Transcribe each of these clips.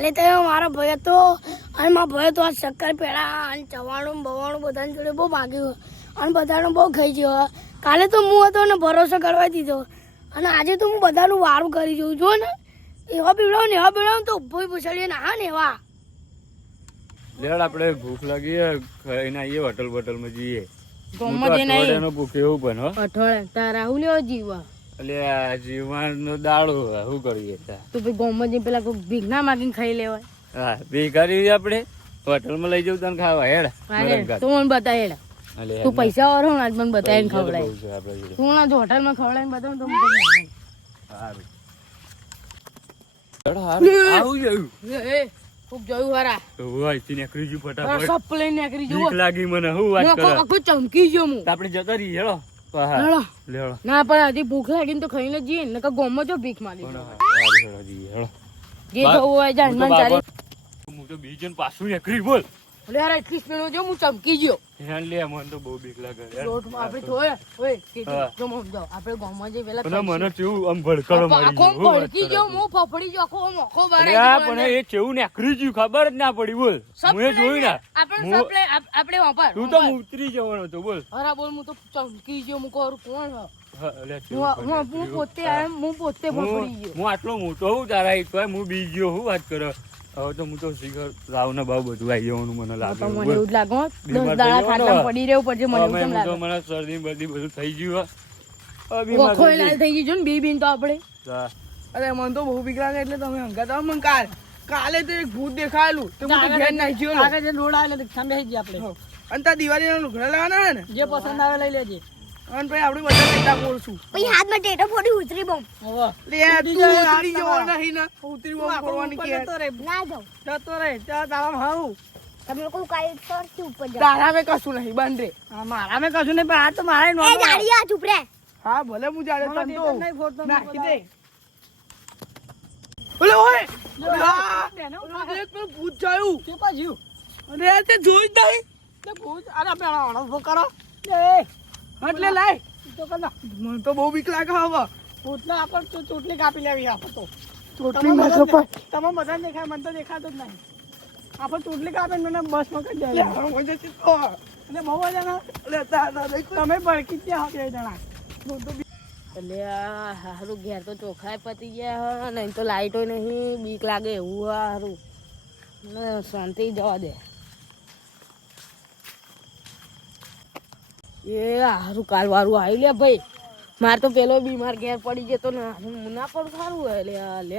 કાલે તો મારા ભાઈ હતો અને મારા ભાઈ તો આ શક્કર પેડા અને ચવાણું બવાણું બધાની જોડે બહુ માગ્યું અને બધાનું બહુ ખાઈ ગયો. કાલે તો હું હતો ને ભરોસો કરવા દીધો અને આજે તો હું બધાનું વારું કરી જોઉં છું ને એવા પીવડાવું તો ઉભો પૂછાડીએ ને હા ને એવા લેડ આપણે ભૂખ લાગી ખાઈને આવીએ હોટલમાં જઈએ. ભૂખ એવું બનો રાહુલ એવો જીવા એટલે આ જીવવાનો દાડો શું કરીએ તો ભાઈ ગોમમાં જઈને પેલા કોઈ ભીખ ના માગીને ખાઈ લેવાય. હા ભીખારી આપણે હોટલમાં લઈ જવું તને ખાવા હેડ તો મને બતા હેડ તું પૈસા વાળો આજ મને બતાવીને ખવડાય તું ના જો હોટલમાં ખવડાવીને બતાવું તો ખૂબ જોયું હારા નીકળી ગયું ફટાફટ સપ લઈને નીકળી જવું લાગી મને શું વાત કરે ચમકી ગયો હું આપણે જતા રહી હેડો ના પણ હજી ભૂખ લાગીને તો ખાઈને જઈએ ને ગોમમાં જો ભીખ મારી જે થવું હોય જાનમાં ચાલી હું તો બીજન પાછું નીકળી બોલ અરે યાર એટલી સ્પીડ જો હું ચમકી ગયો હેન લે મને તો બહુ બીક લાગે આપણે જોયે ઓય જો મમ જાવ આપણે ગોમમાં જઈ પેલા મને કેવું આમ ભડકડો મારી ગયો ભડકી ગયો હું ફફડી ગયો આખો બારે પણ એ કેવું નીકળી ગયું ખબર જ ના પડી બોલ મેં જોયું ના આપણે વાપર તું તો ઉતરી જવાનો હતો બોલ અરે બોલ હું તો ચમકી ગયો હું કહું કોણ હું પોતે ફફડી ગયો હું આટલો મોટો હું તારા હું બી ગયો હું વાત કરો હવે તો હું તો શીખર રાવ ના ભાવ બધું આવી જવાનું મને લાગે મને એવું લાગે 10 દાડા ખાટલા પડી રહેવું પડશે મને એવું કેમ લાગે મને શરદી બધી બધું થઈ ગયું વખોય લાલ થઈ ગઈ જો ને બીબીન તો આપણે અરે મને તો બહુ બીક લાગે એટલે તમે હંગાતા મને કાલે તો એક ભૂત દેખાયેલું તો હું તો ઘેર નાખ્યો આગળ જે રોડ આવે એટલે સામે જઈએ આપણે અને તા દિવાળીના લુગડા લેવાના હે ને જે પસંદ આવે લઈ લેજે અને ભાઈ આપણે બધા ટેટા બોલશું પછી હાથમાં ટેટો ફોડી ઉતરી બોમ લે તું ઉતરી જવો નહીં ને ઉતરી બોમ કરવાની કે ના જાવ જતો રે તારા હાઉ તમે લોકો કાઈ સરથી ઉપર જાવ તારા મે કશું નહીં બંધ રે મારા મેં કશું નહીં પણ આ તો મારે નો એ ગાડીયા ચૂપ રે હા ભલે હું જાડે તન તો નાખી દે ઓલે ઓય એક પેલું ભૂત જાયું કે પાછું અરે તે જોઈ જ નહીં તે ભૂત અરે પેલા ઉભો કરો એટલે લાય તો કના મને તો બહુ બીક લાગે હવે ભૂતને આપણે તો ચોટલી કાપી લેવી આપણે તો ચોટલી ના કપાય તમે બધા દેખાય મને તો દેખાતો જ નહીં આપણે ચોટલી કાપે મને બસમાં કરી દે અને બહુ જણા તમે ભડકી ત્યાં બે જણા એટલે હારું ઘેર તો ચોખાય પતી ગયા નહીં તો લાઈટો નહીં બીક લાગે એવું હારું શાંતિ જવા દે એ હારું કાલ વારું આવી લે ભાઈ માર તો પેલો બીમાર ઘેર પડી જતો ને ના પણ સારું હોય લે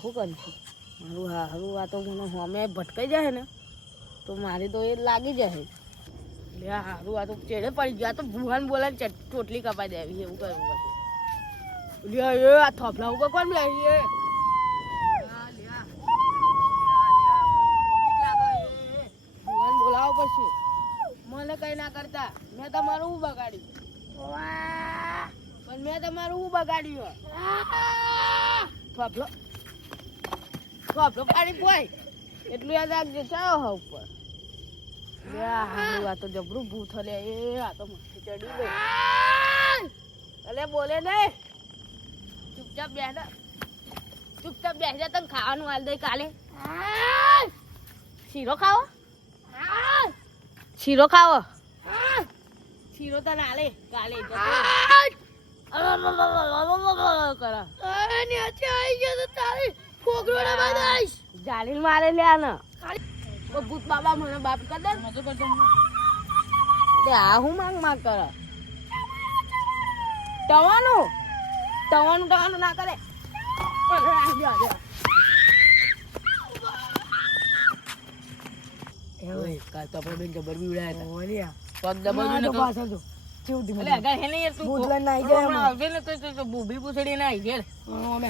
શું કરીશું મારું હારું આ તો મને અમે ભટકાઈ જાય ને તો મારી તો એ લાગી જાય લે હારું આ તો ચેડે પડી ગયા તો ભૂહાન બોલાને ચોટલી કપાઈ દેવી એવું કરવું પડે લે આ થોપલા ઉપર કોણ બેસી ભૂહાન બોલાવો પડશે મને કઈ ના કરતા મેં તમારું શું બગાડ્યું પણ મેં તમારું શું બગાડ્યું થોપલો પાણી પોય એટલું યાદ રાખજો ચાલો હા ઉપર આ તો જબરું ભૂત લે એ આ તો મસ્તી ચડી ગઈ અલે બોલે નહીં ચૂપચાપ બેસજા તને ખાવાનું હાલ દઈ કાલે શીરો ખાવો શીરો તને હાલે કાલે જાલીન મારે લે આને ભૂત બાબા મને બાપ કર દે મજો કરતો આ હું માંગ કરે તવાનું ના કરે કાલ તો આપણે બેન જબર બી ઉડાયા પગ દબાવ્યું ને પાછળ તો અલે અગર હે ને યાર તું ભૂત લઈને આવી જાય આવે ને તો બૂબી પૂછડી ના આવી જાય અમે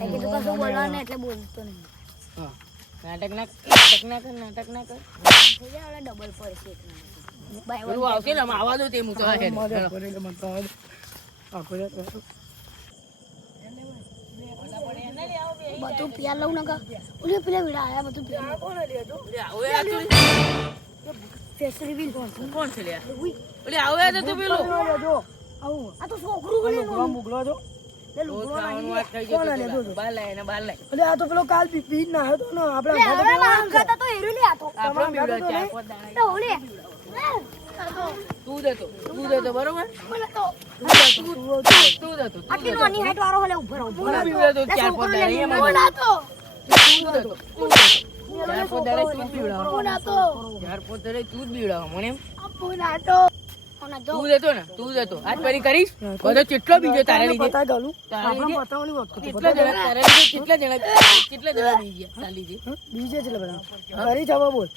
કે તો કશું બોલવાનું એટલે બોલતો નહીં હા નાટક ના કર થઈ જાય ડબલ પડશે બાય આવશે ને આવા દો તે હું તો હે બધું પિયા લઉં નકા ઓલે પેલા વિડા આયા બધું પિયા કોણ લેજો આવો ફેસ રિવીલ કોણ છે લે ઓલે આવો તો તું પેલો જો આવું આ તો છોકરું બોલે મુગલો જો એ લુગડો ખાવાનું વાત થઈ કોણ ગઈ આલે તો જો બહાર લાય ને બહાર લાય એટલે આ તો પેલો કાલ પી ના આવ્યો તો ને આપણે લે, હવે મારા અંગાતા તો હેરું લે આ તો. આપણો બીવડો તો ચાર નહીં. પાંચ દાણા તો લે. આ તો તું દેતો બરોબર મને તો તું દેતો આટલી નાની હાઈટ વાળો હલે ઉભો રહો. હું બીવડો તો ચાર પાંચ દાણા એમાં હું ના તો. તું દેતો ચાર પાંચ દાડા તું જ બીવડાવો હું ના તો. ચાર પાંચ દાડા તું જ બીવડાવો મને એમ હું ના તો. હું ના તો. તું દેતો આજ ફરી કરીશ બધો કેટલો બીજો તારા લીધે પતાઈ ગાલું તારા આપણે લીધે પતાવવાની વાત કરતો કેટલા જણા તારા લીધે કેટલા જણા બી ગયા તારા લીધે બીજે છે બધા કરી જવા બોલ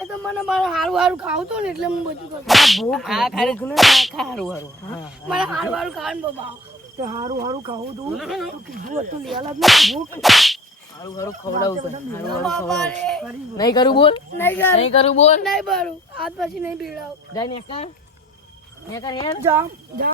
એ તો મને મારે હારું હારું ખાવું તો ને એટલે હું બધું કરું. ભૂખ આ ખારે ખારું હારું મને હારું હારું ખાવાનું બહુ ભાવ. તે હારું હારું ખાવું તું તું કીધું હતું લેલા જ નહીં ભૂખ હારું હારું ખવડાવું તને. હારું હારું બાપા ખવડાવું રે. નહીં કરું બોલ નહીં કરું. નહીં કરું બોલ નહીં ભરું. આજ પછી નહીં પીવડાવું. જા નેકર હેડ જા જા